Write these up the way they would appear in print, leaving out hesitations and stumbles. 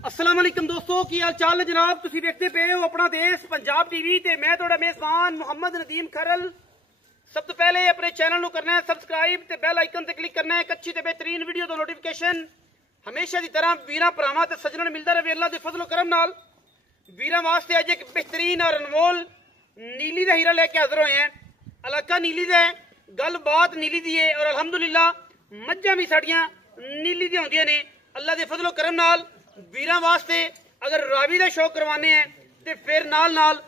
अस्सलाम वालेकुम दोस्तों, की हाल चाल है जनाब। तुसी देखते पे हो अपना देश पंजाब टीवी ते मैं तुहाडा मेजबान मोहम्मद नदीम खरल। सब तो पहले अपने चैनल को करना है सबसक्राइब ते बेल आइकन ते क्लिक करना है। एक अच्छी ते बेहतरीन वीडियो तो नोटिफिकेशन हमेशा की तरह वीरां भरावां ते सज्जणां नूं मिलदा रहे। अल्लाह दे फजलो करम नाल वीरां वास्ते अज एक बेहतरीन और अनमोल नीली दा हीरा लेके हाजिर होए हैं। इलाका नीली दा है, गलबात नीली दी है और अलहमदुलिल्लाह मज्जां भी साडियां नीली दी होंदियां ने। अल्लाह दे फजलो करम नाल वीरां वास्ते अगर रावी का शौक करवाने हैं तो फिर नाल नाल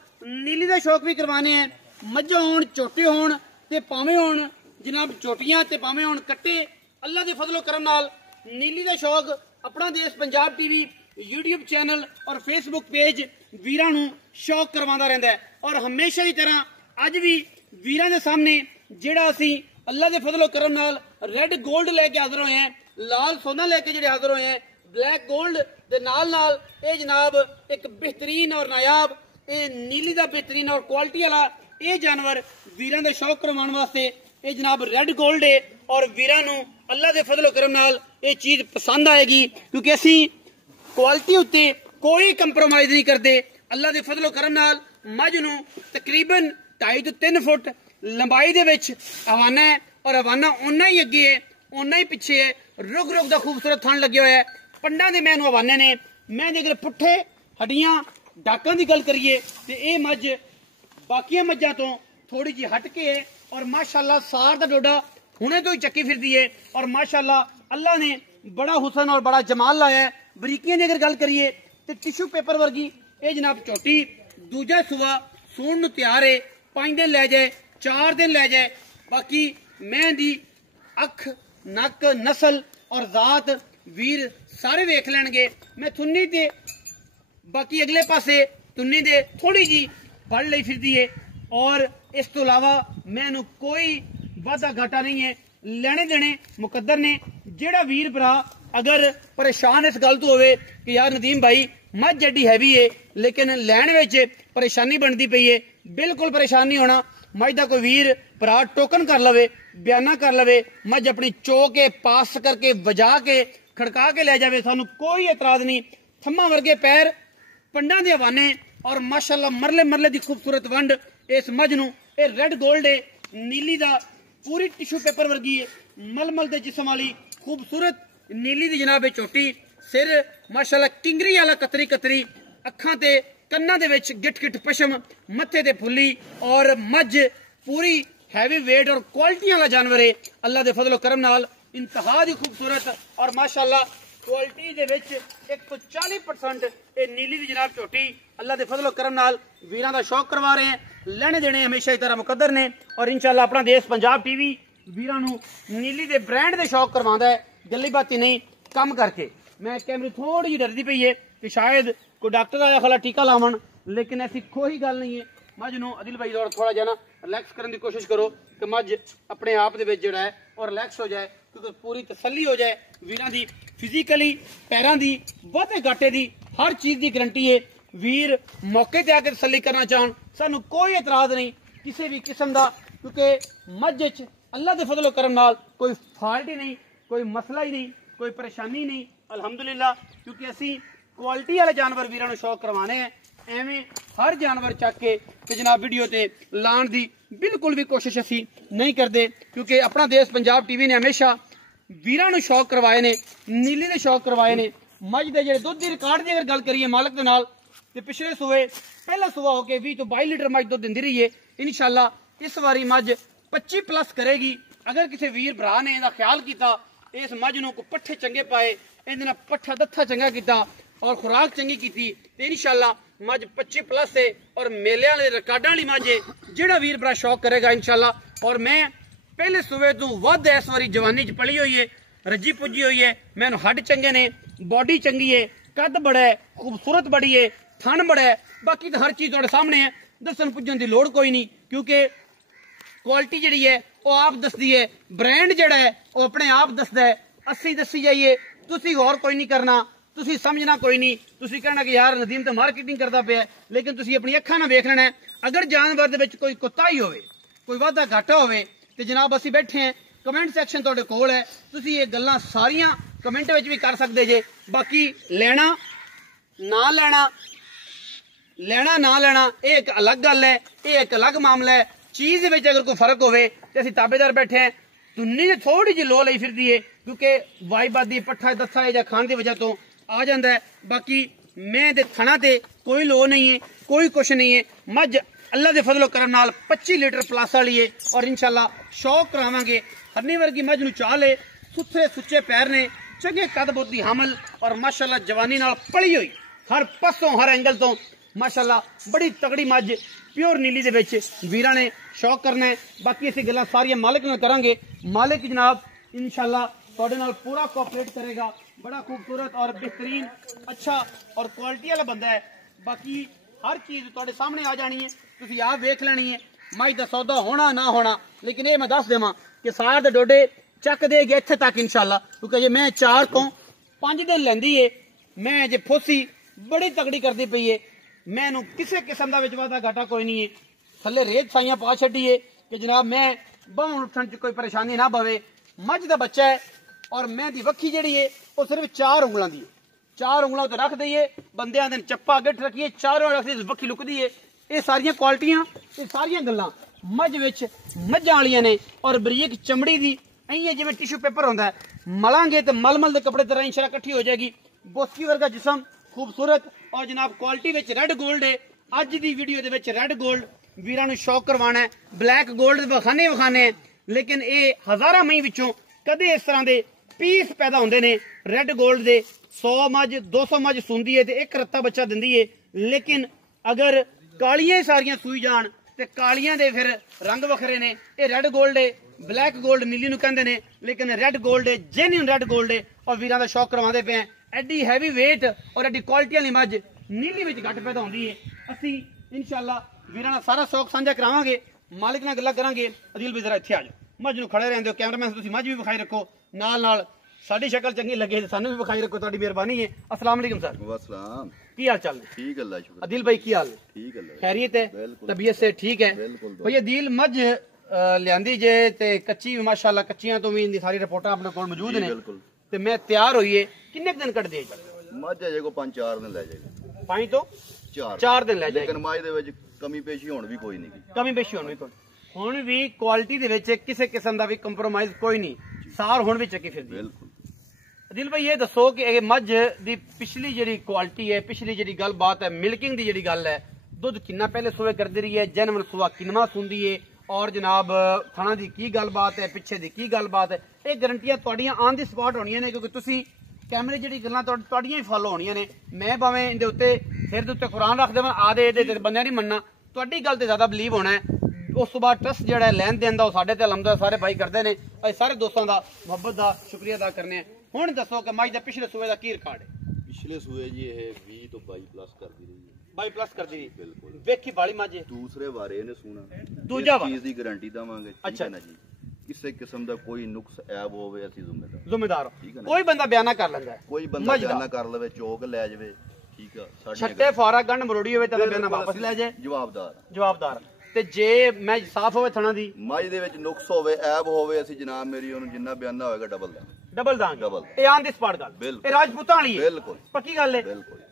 नीली का शौक भी करवाने हैं। मज्झां होण, झोटे होण ते भावें होण जनाब झोटियां ते भावें होण कट्टे, अल्लाह के फजलो करम नाल नीली का शौक अपना देश पंजाब टीवी यूट्यूब चैनल और फेसबुक पेज वीरां नूं शौक करवांदा रहिंदा है। और हमेशा की तरह अज भी वीरां दे सामने जिहड़ा असीं अल्लाह के फजलो करम नाल रैड गोल्ड लैके हाजिर होए हैं, लाल सोना लैके जिहड़े हाजिर होए हैं, ब्लैक गोल्ड दे नाल नाल ये जनाब एक बेहतरीन और नायाब ये नीली दा बेहतरीन और क्वालिटी वाला ये जानवर वीरां दे शौक करवाउण वास्ते ये जनाब रेड गोल्ड है। और वीरां नूं अल्लाह दे फजलो करम नाल ये चीज पसंद आएगी क्योंकि असीं क्वालिटी उत्ते कोई कंप्रोमाइज नहीं करते। अल्लाह दे फजलो करम नाल मझ नूं तकरीबन 2.5 तो 3 फुट लंबाई दे विच हवाना है और हवाना उन्ना ही अगे है उन्ना ही पिछे है। रुग रुग दा खूबसूरत थन लगे हुआ है। पंडा दे मैनू हवाने ने। मैं अगर पुट्ठे हड्डियां डाकां की गल करिए तो यह मझ बाकिया मझां तो थोड़ी जी हट के है और माशाअल्लाह सार दा डोडा हुणे तो ही चक्की फिरदी है। और माशाअल्लाह अल्लाह ने बड़ा हुसन और बड़ा जमाल लाया है। बरीकियां की अगर गल करिए तो टिशू पेपर वर्गी ये जनाब झोटी दूजा सुआ सूण नूं तैयार है। 5 दिन लै जाए, 4 दिन लै जाए। बाकी मैं दी अख नक नस्ल और जात वीर सारे वेख लैणगे। मैं थुन्नी ते बाकी अगले पासे तुन्नी दे थोड़ी जी फड़ लई फिरदी है और इस तो अलावा मैनू कोई वादा घाटा नहीं है। लेने देने मुकद्दर ने। जेड़ा वीर भरा अगर परेशान इस गल तो होवे कि यार नदीम भाई मझ एडी हैवी है लेकिन लैण विच परेशानी बनती पई है, बिल्कुल परेशान नहीं होना। मझ दा कोई वीर भरा टोकन कर लवे, बयाना कर लवे, मझ अपनी चो के पास करके वजा के खड़का के ले जावे, सानू कोई एतराज नहीं। थम्मा वर्गे पैर, पंडा दे हवाने और माशाअल्लाह मरले मरले दी खूबसूरत वंड इस मझ नूं ये रेड गोल्ड है। नीली दा पूरी टिशू पेपर वर्गी है, मलमल दे जिस्म वाली खूबसूरत नीली दी जनाब चोटी, सिर माशाअल्लाह किंगरी वाला कतरी कतरी, अखां ते कन्ना दे विच गिट गिट पशम, मत्थे ते फुल्ली और मझ पूरी हैवी वेट और क्वालिटी वाला जानवर है। अल्लाह दे फजलो करम नाल इंतहा दी खूबसूरत और माशाअल्लाह क्वालिटी दे विच 140% ये नीली दी जनाब झोटी अल्लाह दे फजलो करम नाल वीरां दा शौक करवा रहे हैं। लेने देने हमेशा की तरह मुकद्दर ने और इंशाअल्लाह अपना देश पंजाब टीवी वीरां नूं नीली दे ब्रांड दे शौक करवांदा है, गल्ली बाती नहीं कम करके। मैं कैमरे थोड़ी जी डरदी पई है कि शायद कोई डॉक्टर आया खला टीका लावन, लेकिन ऐसी कोई गल नहीं है। मझ नूं अदिल भाई और थोड़ा जा ना रिलैक्स करने की कोशिश करो कि मझ अपने आप दे विच जिहड़ा है और रिलैक्स हो जाए क्योंकि पूरी तसल्ली हो जाए। वीरां दी फिजिकली पैरां दी बहुते घाटे दी हर चीज की गारंटी है। वीर मौके ते आके तसल्ली करना चाहन सानू कोई एतराज नहीं किसी भी किस्म का क्योंकि मझ च अल्लाह के फजलो करम नाल कोई फॉल्ट ही नहीं, कोई मसला ही नहीं, कोई परेशानी नहीं अल्हम्दुलिल्लाह। क्योंकि असी क्वालिटी वाले जानवर वीरां नूं शौक करवाने हैं। एवें हर जानवर चक के ते जनाब वीडियो ते लाण दी बिल्कुल भी कोशिश असी नहीं करते क्योंकि अपना देश पंजाब टीवी ने हमेशा वीरां नूं शौक करवाए ने, नीली दे शौक करवाए ने। मझ दे जेहड़े दुध दी रिकॉर्ड की अगर गल करिए मालक दे नाल ते पिछले सूए पहला सूआ होके 20 तो 22 लीटर मझ दुध दिंदी रही है। इंशाअल्लाह इस बारी मझ 25+ करेगी। अगर किसी वीर भरा ने इसका ख्याल किया इस मझ नूं को पट्ठे चंगे पाए, इहदे नाल पट्ठा दत्था चंगा किया और खुराक चंगी की तो इंशाअल्लाह मझ 25+ है और मेले वाले रिकॉर्डां वाली मझ है। जिहड़ा वीर भरा शौक करेगा इंशाअल्लाह। और मैं पहले सूबे तो वध इस बारी जवानी च पली हुई है, रजी पुजी हुई है। मैनू हड्ड चंगे ने, बॉडी चंगी है, कद बड़ा है, खूबसूरत बड़ी है, थन बड़ा है। बाकी तो हर चीज तुहाडे सामने है, दसन पुजन की लोड़ कोई नहीं क्योंकि क्वालिटी जिहड़ी है वो आप दसदी है, ब्रांड जिहड़ा है वो अपने आप दसदा है। असी दसी जाइए, तुसी होर कोई नहीं करना, तुसी समझना कोई नहीं। तुसी कहना कि यार नदीम तो मार्केटिंग करता पिया, लेकिन तुसी अपनी अखां नाल वेख लेना है। अगर जानवर दे विच कोई कोताही होवे, कोई वाधा घाटा होवे ते जनाब असी बैठे हैं, कमेंट सैक्शन तुहाडे कोल है, तुसी ये गल्लां सारियां कमेंट विच भी कर सकदे जे। बाकी लेना ना लेना लेना ना लेना ये एक अलग गल है, ये एक अलग मामला है। चीज में अगर कोई फर्क होवे ते असीं ताबेदार बैठे हैं, तुन्नी ने थोड़ी जी लो लई फिरदी है क्योंकि वाईबादी पट्ठा दस्सा या खान की वजह तो आ जाता है। बाकी मैं ते थना ते कोई लो नहीं है, कोई कुछ नहीं है। मझ अल्लाह के फजलो करम नाल 25 लीटर प्लस वाली है और इंशाल्लाह शौक करावांगे। हरनी वर्गी मझ नूं चाह ले, सुथरे सुच्चे पैर ने, चंगे कद बोती हमल और माशाल्लाह जवानी नाल पली हुई, हर पासों हर एंगल तो माशाल्लाह बड़ी तगड़ी मझ प्योर नीली दे विच वीरां ने शौक करना है। बाकी असीं गल्लां सारियां मालिक नाल करांगे। मालिक जनाब इंशाल्लाह तुहाडे नाल पूरा कोऑपरेट करेगा। बड़ा खूबसूरत और बेहतरीन अच्छा और क्वालिटी वाला बंदा है। बाकी हर चीज तुहाडे सामने आ जानी है, तुसीं आप वेख लेनी है। मझ दा सौदा होना ना होना, लेकिन ये मैं दस देवां कि सार दे डोडे चक देगी इत्थे तक इंशाल्लाह, क्योंकि जे मैं 4 तो 5 दिन लैंदी है, मैं जे फोसी बड़ी तगड़ी करदी पई है, मैनू किसी किस्म का विच वादा घाटा कोई नहीं है। थले रेत साइयां पा छड्डी है कि जनाब मैं बहन उठन च कोई परेशानी ना पवे। मझ का बच्चा है और मैं दी वक्खी जिहड़ी है वो सिर्फ 4 उंगलां दी है। 4 उंगलां तो रख दईए, बंदे आंदे ने चप्पा अगे रखिए, चारों रखदी वक्खी लुकदी है। ये सारियां क्वालिटियां, ये सारियां गल्लां मझ विच मझां वालियां ने और बरीक चमड़ी दी इं जिवें टिश्यू पेपर होंदा है, मलांगे तो मलमल दे कपड़े तरह इंशाल्लाह इकट्ठी हो जाएगी। बोस्की वर्गा जिसम खूबसूरत और जनाब क्वालिटी विच रेड गोल्ड है। अज दी वीडियो दे विच रेड गोल्ड वीरां नूं शौक करवाना है। ब्लैक गोल्ड वखाने वखाने हैं, लेकिन ये हज़ारां मई विचों कदे इस तरह दे पीस पैदा होंदे ने रेड गोल्ड दे। 100 मझ 200 मझ सूंदी है तो एक रत्ता बच्चा दिंदी है। लेकिन अगर कालियां ही सारियां सूई जान ते कालियां दे फिर रंग वखरे ने। ये रेड गोल्ड है, ब्लैक गोल्ड नीली नूं कहंदे ने, लेकिन रेड गोल्ड है, जेन्युइन रेड गोल्ड है और वीरां दा शौक करवांदे पे हैं। एडी हैवी वेट और एडी क्वालिटी वाली मझ नीली विच घट पैदा होंदी है। असीं इंशाल्लाह वीरां दा सारा शौक साझा करावांगे, मालिक नाल गल्लां करांगे। अदील भी जरा इत्थे आ जाओ, मझ नूं खड़े रहंदे हो, कैमरामैन तुसीं मझ भी विखाई रखो, नाल नाल साडी शक्ल चंगी लगे तो सानू भी विखाई रखो, तुहाडी मेहरबानी है। अस्सलाम वालेकुम सर। वालेकुम की हाल चाल है? ठीक है, अल्लाह शुक्र। अदील भाई की हाल है? ठीक है, खैरियत है? तबीयत से ठीक है? भैया अदील मझ लियांदी जे ते कच्ची माशाल्लाह, कच्चियां तो भी सारी रिपोर्टां अपने कोल मौजूद ने ते मैं तैयार होई है। किन्ने दिन कट दे मझ अजे को 5-4 दिन ले जाएगा। 5 तो 4 दिन ले जाएगा। लेकिन मझ दे विच कमी पेशी होण भी कोई नहीं, कमी पेशी होण भी कोई हुण भी क्वालिटी दे विच किसी किस्म दा भी कंप्रोमाइज कोई नहीं, सार हुण भी चक्की फिरदी। बिल्कुल। अदिल भाई ये दसो कि मझ दी पिछली जिहड़ी क्वालिटी है, पिछली जिहड़ी गल बात है, मिल्किंग दी जिहड़ी गल है, दुध किन्ना पहले सुवे करदी रही है, जन्म सुवा किन्ना सुंदी है और जनाब खाना दी की गल बात है, पिछे दी की गल बात है, ये गारंटियां तुहाडियां ऑन दी स्पॉट होणियां ने, क्योंकि तुसीं कैमरे जिहड़ी गल्लां तुहाडियां ही फॉलो होणियां ने। मैं भावें इहदे उत्ते सिर दे उत्ते कुरान रख देवां आदे इहदे बंदे नहीं मनना, तुहाडी गल ते ज्यादा बिलीव होना है। उस तो बाद ट्रस्ट जिहड़ा लैन देन दा साडे ते अलहमदुलिल्लाह सारे भाई करदे ने। असीं सारे दोस्तां दा मुहब्बत दा शुक्रिया अदा करने हैं। हुण दसो कि मझ दा पिछले सूबे दा की रिकॉर्ड है? पिछले सूए जी ये 20 तो 22 प्लस करदी रही है। 22 प्लस करदी रही? बिल्कुल। वेखी बाली मझ है। दूसरे बारे ਇਹਨੇ ਸੁਣਾ, दूजा बार चीज दी गारंटी देवांगे। अच्छा ना जी, ਕਿਸੇ किस्म ਦਾ ਕੋਈ ਨੁਕਸ ਐਬ ਹੋਵੇ ਅਸੀਂ ਜ਼ਿੰਮੇਦਾਰ ਕੋਈ ਬੰਦਾ ਬਿਆਨਾ ਕਰ ਲੈਂਦਾ ਹੈ, ਕੋਈ ਬੰਦਾ ਬਿਆਨਾ ਕਰ ਲਵੇ, ਚੋਕ ਲੈ ਜਾਵੇ, ਠੀਕ ਆ। ਛੱਟੇ ਫਾਰਾ ਗੰਢ ਮਰੋੜੀ ਹੋਵੇ ਤਾਂ ਬਿਆਨਾ ਵਾਪਸ ਲੈ ਜਾਏ, ਜਵਾਬਦਾਰ। ਤੇ ਜੇ ਮੈਂ ਸਾਫ਼ ਹੋਵੇ ਥਣਾ ਦੀ ਮੱਝ ਦੇ ਵਿੱਚ ਨੁਕਸ ਹੋਵੇ, ਐਬ ਹੋਵੇ, ਅਸੀਂ ਜਨਾਬ ਮੇਰੀ ਉਹਨੂੰ ਜਿੰਨਾ ਬਿਆਨਾ ਹੋਏਗਾ ਡਬਲ ਦਾਂਗੇ। ਇਹ ਆਨ ਦੀ ਸਪਾਟ ਗੱਲ, ਇਹ ਰਾਜਪੂਤਾਂ ਵਾਲੀ ਹੈ, ਬਿਲਕੁਲ ਪੱਕੀ ਗੱਲ ਹੈ।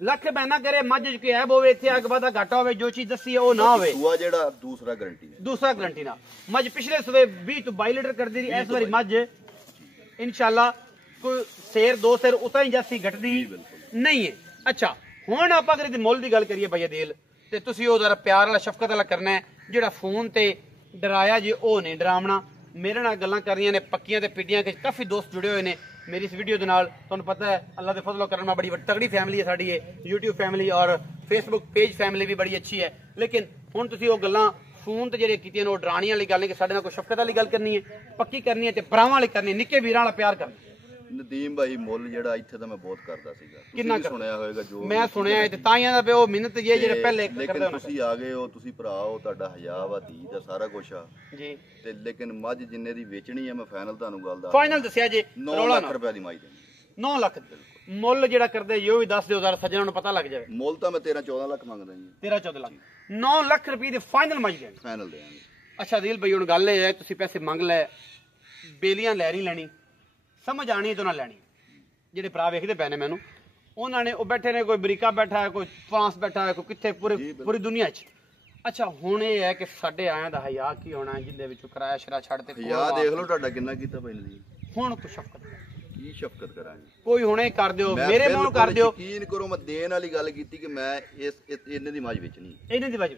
ਲੱਖ ਬਿਆਨਾ ਕਰੇ, ਮੱਝ ਚ ਕੋਈ ਐਬ ਹੋਵੇ, ਇੱਥੇ ਅੱਗ ਵਾਧਾ ਘਾਟਾ ਹੋਵੇ, ਜੋ ਚੀਜ਼ ਦੱਸੀ ਹੈ ਉਹ ਨਾ ਹੋਵੇ, ਸੂਆ ਜਿਹੜਾ ਦੂਸਰਾ ਗਾਰੰਟੀ ਨਾਲ। ਮੱਝ ਪਿਛਲੇ ਸਵੇ 20 ਤੋਂ 22 ਲੀਟਰ ਕਰਦੀ ਰਹੀ, ਇਸ ਵਾਰੀ ਮੱਝ ਇਨਸ਼ਾਅੱਲਾ ਕੋਈ ਸੇਰ 2 ਸੇਰ ਉਤਾਂ ਹੀ ਜਾਸੀ ਘਟਦੀ ਨਹੀਂ ਹੈ। ਅੱਛਾ ਹੁਣ ਆਪਾਂ ਅਗਰ ਇਹਦੇ ਮੁੱਲ ਦੀ ਗੱਲ ਕਰੀਏ ਭਈਆ ਦਿਲ ਤੇ ਤੁਸੀਂ ਉਹ ਜ਼ਰਾ ਪਿਆਰ ਵਾਲਾ ਸ਼ਫਕਤ ਵਾਲਾ ਕਰਨਾ ਹੈ। ਜਿਹੜਾ ਫੋਨ ਤੇ ਡਰਾਇਆ ਜੀ ਉਹ ਨਹੀਂ ਡਰਾਵਣਾ। ਮੇਰੇ ਨਾਲ ਗੱਲਾਂ ਕਰਨੀਆਂ ਨੇ ਪੱਕੀਆਂ ਤੇ ਪਿੱਡੀਆਂ ਕਿ ਕਾਫੀ ਦੋਸਤ ਜੁੜੇ ਹੋਏ ਨੇ ਮੇਰੀ ਇਸ ਵੀਡੀਓ ਦੇ ਨਾਲ। ਤੁਹਾਨੂੰ ਪਤਾ ਹੈ ਅੱਲਾ ਦੇ ਫਜ਼ਲ ਕਰਮ ਨਾਲ ਬੜੀ ਤਗੜੀ ਫੈਮਿਲੀ ਹੈ ਸਾਡੀ, ਇਹ YouTube ਫੈਮਿਲੀ ਔਰ Facebook ਪੇਜ ਫੈਮਿਲੀ ਵੀ ਬੜੀ ਅੱਛੀ ਹੈ। ਲੇਕਿਨ ਹੁਣ ਤੁਸੀਂ ਉਹ ਗੱਲਾਂ ਫੋਨ ਤੇ ਜਿਹੜੇ ਕੀਤੀਆਂ ਨੇ ਉਹ ਡਰਾਣੀਆਂ ਵਾਲੀ ਗੱਲ ਨਹੀਂ ਕਿ ਸਾਡੇ ਨਾਲ ਕੋਈ ਸ਼ਫਕਤ ਵਾਲੀ ਗੱਲ ਕਰਨੀ ਹੈ, ਪੱਕੀ ਕਰਨੀ ਹੈ ਤੇ ਭਰਾਵਾਂ ਵਾਲੀ ਕਰਨੀ, ਨਿੱਕੇ ਵੀਰਾਂ ਵਾਲਾ ਪਿਆਰ ਕਰਨਾ। ਨਦੀਮ ਭਾਈ ਮੁੱਲ ਜਿਹੜਾ ਇੱਥੇ ਤਾਂ ਮੈਂ ਬਹੁਤ ਕਰਦਾ ਸੀਗਾ, ਕਿੰਨਾ ਸੁਣਿਆ ਹੋਵੇਗਾ, ਜੋ ਮੈਂ ਸੁਣਿਆ ਤੇ ਤਾਈਆਂ ਦਾ ਪਿਓ ਮਿਹਨਤ ਜੇ ਜਿਹੜੇ ਪਹਿਲੇ ਲੇਕਿਨ ਤੁਸੀਂ ਆ ਗਏ ਹੋ, ਤੁਸੀਂ ਭਰਾ ਹੋ, ਤੁਹਾਡਾ ਹਯਾ ਵਾ, ਧੀ ਦਾ ਸਾਰਾ ਕੁਝ ਆ ਜੀ ਤੇ ਲੇਕਿਨ ਮੱਝ ਜਿੰਨੇ ਦੀ ਵੇਚਣੀ ਹੈ ਮੈਂ ਫਾਈਨਲ ਤੁਹਾਨੂੰ ਗੱਲ ਦਾ ਫਾਈਨਲ ਦੱਸਿਆ ਜੀ 9 ਲੱਖ ਰੁਪਏ ਦੀ ਮੱਝ ਦੇਣੀ। 9 ਲੱਖ ਮੁੱਲ ਜਿਹੜਾ ਕਰਦੇ ਜੋ ਵੀ ਦੱਸ ਦਿਓ ਜ਼ਰਾ ਸੱਜਣਾ ਨੂੰ ਪਤਾ ਲੱਗ ਜਾਵੇ। ਮੁੱਲ ਤਾਂ ਮੈਂ 13-14 ਲੱਖ ਮੰਗਦਾ ਜੀ। 13-14 ਲੱਖ 9 ਲੱਖ ਰੁਪਏ ਦੀ ਫਾਈਨਲ ਮੱਝ ਦੇਣੀ, ਫਾਈਨਲ ਦੇਵਾਂਗੇ। ਅੱਛਾ ਦਿਲ ਭਾਈ ਹੁਣ ਗੱਲ ਇਹ ਹੈ ਤੁਸੀਂ ਪੈਸੇ ਮੰਗ ਲੈ, ਬੇਲੀਆਂ ਲੈ ਨਹੀਂ ਲੈਣੀ, ਸਮਝ ਆਣੀ ਤਾਂ ਨਾ ਲੈਣੀ। ਜਿਹੜੇ ਭਰਾ ਵੇਖਦੇ ਪਏ ਨੇ ਮੈਨੂੰ उन्होंने वो बैठे ने, कोई अमरीका बैठा है, कोई फ्रांस बैठा है, कोई कितने पूरी दुनिया च। अच्छा हुण ये है कि साडे आयां दा हया की होना जिंदे विच किराया शरा छड़ ते हया देख लो तुहाडा किन्ना कीता पहले जी। हुण कोई शफकत की शफकत करांगे, कोई हुणे कर दियो, मेरे मुंह कर दियो। यकीन करो मैं देन वाली गल कीती कि मैं इस इन्ने दी मज बेचनी, इन्ने दी वजह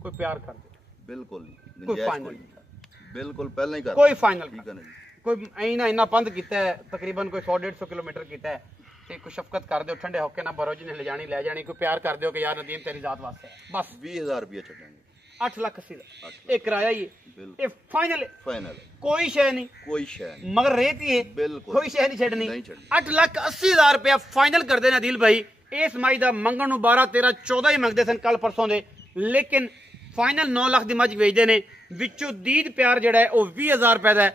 कोई प्यार कर दे, बिल्कुल नहीं कोई गुंजाइश फाइनल कोई, बिल्कुल पहले ही कर कोई फाइनल ठीक है ना जी। कोई इना इना पंद कीता है, तकरीबन कोई 100-150 किलोमीटर कीता है, ते कोई शफकत कर दियो, ठंडे होके ना भरो जिन्हें ले जानी, कोई प्यार कर दियो कि यार नदीम तेरी जात वास्ते है, बस 20,000 रुपया छड़ेंगे, 8,80,000 एक किराया ही ये फाइनल फाइनल कोई शय नहीं, कोई शय नहीं, मगर रेत ही है, बिल्कुल कोई शय नहीं छड़नी। नहीं छड़नी। 8,80,000 रुपया फाइनल कर देना दिल भाई। इस मज का मंगण नूं 12, 13, 14 ही मंगते सन कल परसों दे, लेकिन फाइनल 9 लाख की मज बेचते हैं। विचों दीद प्यार जड़ा है वह 20,000 रुपए का है।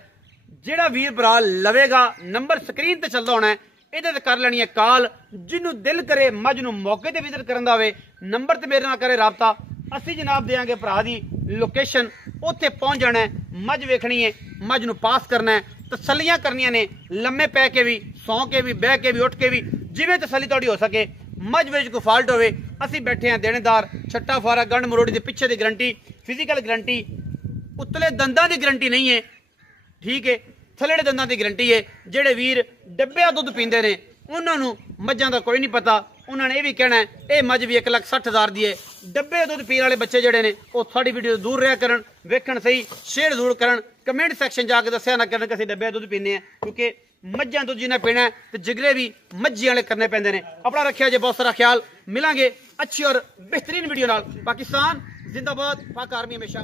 जेड़ा वीर भरा लवेगा नंबर स्क्रीन ते चलता होना है, ये कर लेनी है कॉल। जिन्हों दिल करे मज नूं मौके ते विजिट करन दा होवे, नंबर ते मेरे नाल करे राबता, असी जनाब देंगे भरा दी लोकेशन, उत्थे पहुंच जाना है, मज वेखनी है, मज नूं पास करना है, तसलियां करनियां ने, लम्मे पै के भी, सौ के भी, बह के भी, उठ के भी, जिवें तसली तुहाडी हो सके। मज विच कोई फाल्ट होवे, असी बैठे हैं देनेदार, छट्टा फारा गंढ मरोड़ी दे पिछे दी गारंटी, फिजिकल गारंटी, उतले दंदां दी गारंटी नहीं है, ठीक है, थल्लेड़े दंदां दी गारंटी है। जेड़े वीर डब्बिया दुध पींदे ने उन्हां नूं मज्जां दा कोई नहीं पता, उन्होंने ये भी कहना है ये मज भी 1,60,000 दी है। डब्बे दुध पीने वाले बच्चे जड़े ने वो थोड़ी वीडियो दूर रहा करन, वेखण सही, शेयर जरूर करन, कमेंट सैक्शन जाके दस्या ना करन कि असीं डब्बे दुध पीने हैं, क्योंकि मज्जां दुध जिन्हें पीना है तो जिगरे भी मज्जी वाले करने पैंदे ने। अपना रखिया जे बहुत सारा ख्याल, मिलांगे अच्छी और बेहतरीन वीडियो नाल। पाकिस्तान जिंदाबाद, पाक आर्मी हमेशा।